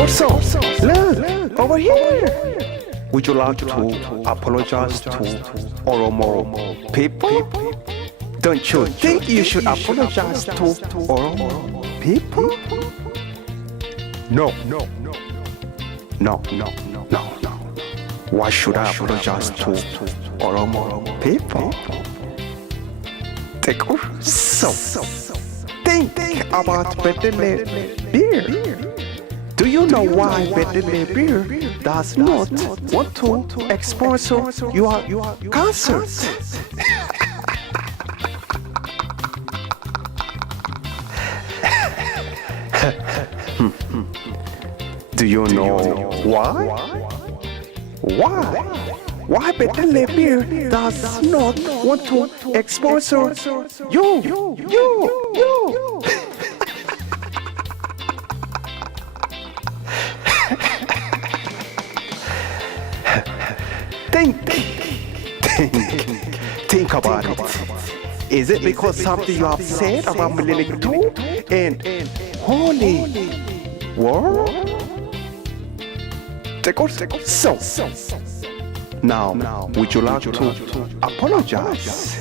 Also, look, over here. Would you like to apologize to Oromo people? Don't you think you should apologize to Oromo people? No. Why should I apologize to Oromo people? Tekure. So, think about Bedele beer. Do you know why Bedele beer does not want to sponsor your concert? Do you know why? Why Bedele beer does not want to sponsor you? Think about it. Is it because something you have said about Millennium 2 and Holy War? So, now, would you like to apologize?